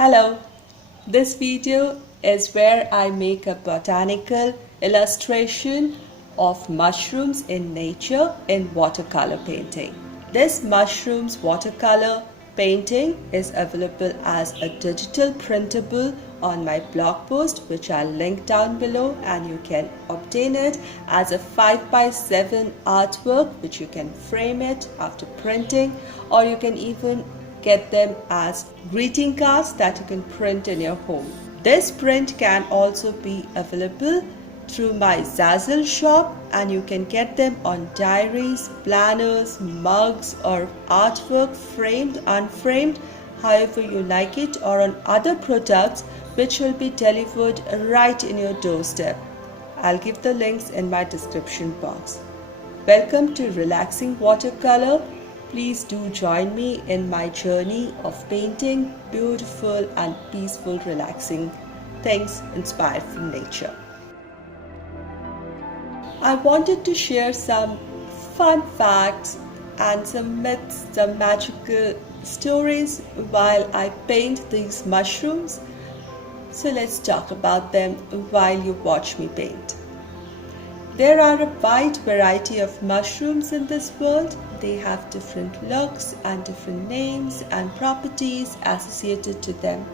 Hello, this video is where I make a botanical illustration of mushrooms in nature in watercolor painting. This mushrooms watercolor painting is available as a digital printable on my blog post, which I'll link down below, and you can obtain it as a 5x7 artwork which you can frame it after printing, or you can even get them as greeting cards that you can print in your home. This print can also be available through my Zazzle shop, and you can get them on diaries, planners, mugs, or artwork, framed, unframed, however you like it, or on other products which will be delivered right in your doorstep. I'll give the links in my description box. Welcome to Relaxing Watercolor. Please do join me in my journey of painting beautiful and peaceful, relaxing things inspired from nature. I wanted to share some fun facts and some myths, some magical stories while I paint these mushrooms. So let's talk about them while you watch me paint. There are a wide variety of mushrooms in this world. They have different looks and different names and properties associated to them.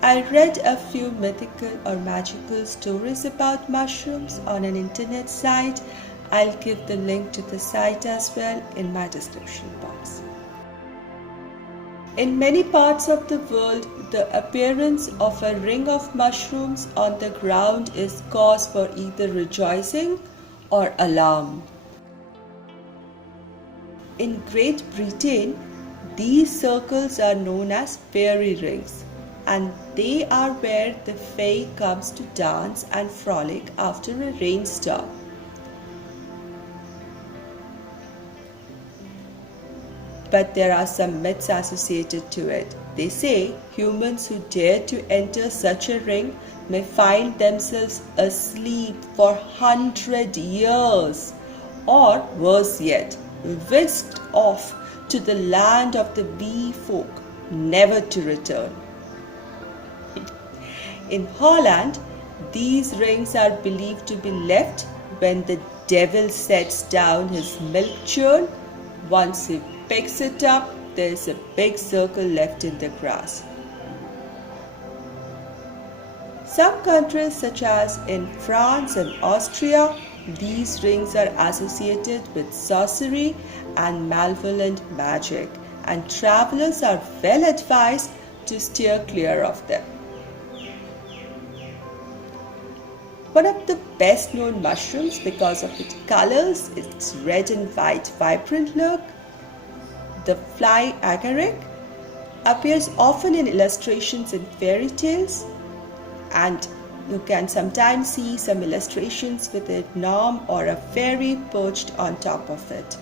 I read a few mythical or magical stories about mushrooms on an internet site. I'll give the link to the site as well in my description box. In many parts of the world, the appearance of a ring of mushrooms on the ground is cause for either rejoicing or alarm. In Great Britain, these circles are known as fairy rings, and they are where the fae comes to dance and frolic after a rainstorm. But there are some myths associated to it. They say humans who dare to enter such a ring may find themselves asleep for 100 years, or worse yet, whisked off to the land of the bee folk, never to return. In Holland, these rings are believed to be left when the devil sets down his milk churn. Once he picks it up, there is a big circle left in the grass. Some countries, such as in France and Austria, these rings are associated with sorcery and malevolent magic, and travelers are well advised to steer clear of them. One of the best known mushrooms because of its colors, its red and white vibrant look, the fly agaric, appears often in illustrations in fairy tales, and you can sometimes see some illustrations with a gnome or a fairy perched on top of it.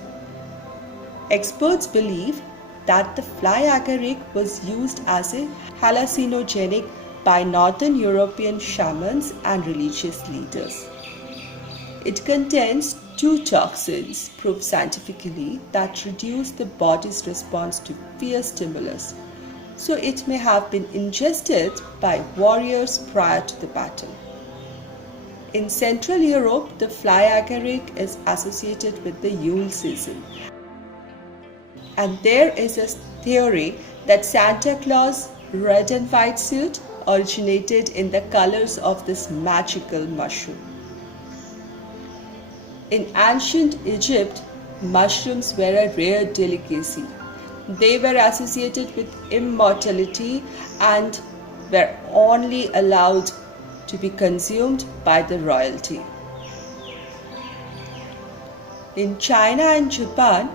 Experts believe that the fly agaric was used as a hallucinogenic by Northern European shamans and religious leaders. It contains two toxins proved scientifically that reduce the body's response to fear stimulus, so it may have been ingested by warriors prior to the battle. In Central Europe, the fly agaric is associated with the Yule season, and there is a theory that Santa Claus' red and white suit originated in the colors of this magical mushroom. In ancient Egypt, mushrooms were a rare delicacy. They were associated with immortality and were only allowed to be consumed by the royalty. In China and Japan,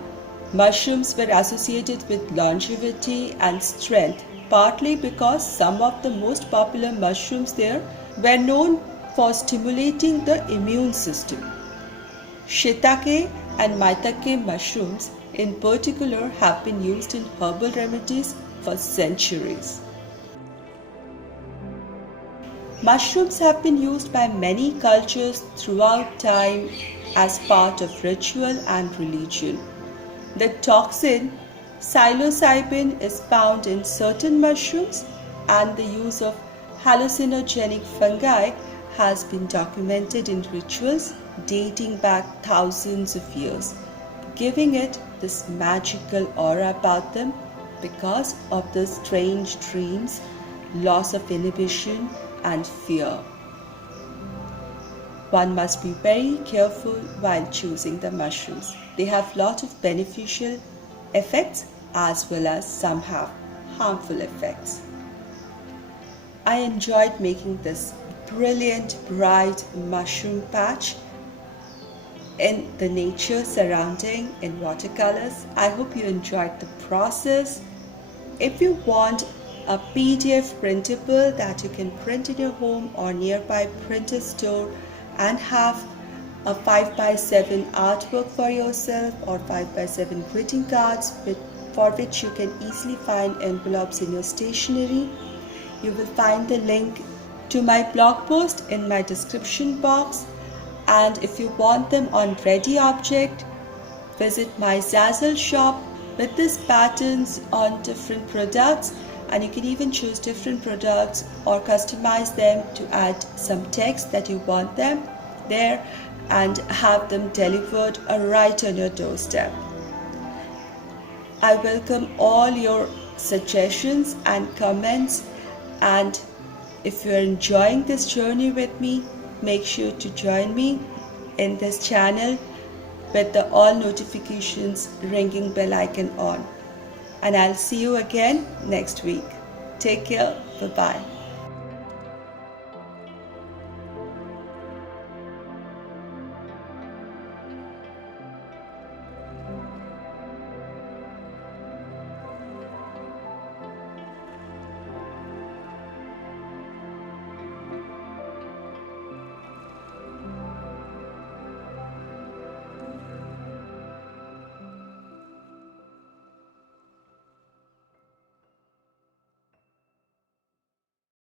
mushrooms were associated with longevity and strength, partly because some of the most popular mushrooms there were known for stimulating the immune system. Shiitake and maitake mushrooms in particular have been used in herbal remedies for centuries. Mushrooms have been used by many cultures throughout time as part of ritual and religion. The toxin psilocybin is found in certain mushrooms and the use of hallucinogenic fungi has been documented in rituals dating back thousands of years, giving it this magical aura about them because of the strange dreams, loss of inhibition, and fear. One must be very careful while choosing the mushrooms. They have lot of beneficial effects as well as some have harmful effects. I enjoyed making this brilliant bright mushroom patch in the nature surrounding in watercolors. I hope you enjoyed the process. If you want a PDF printable that you can print in your home or nearby printer store and have a 5x7 artwork for yourself or 5x7 greeting cards for which you can easily find envelopes in your stationery, you will find the link to my blog post in my description box. And if you want them on ready object, visit my Zazzle shop with these patterns on different products, and you can even choose different products or customize them to add some text that you want them there and have them delivered right on your doorstep. I welcome all your suggestions and comments, and if you are enjoying this journey with me, make sure to join me in this channel with the all notifications ringing bell icon on. And I'll see you again next week. Take care. Bye-bye.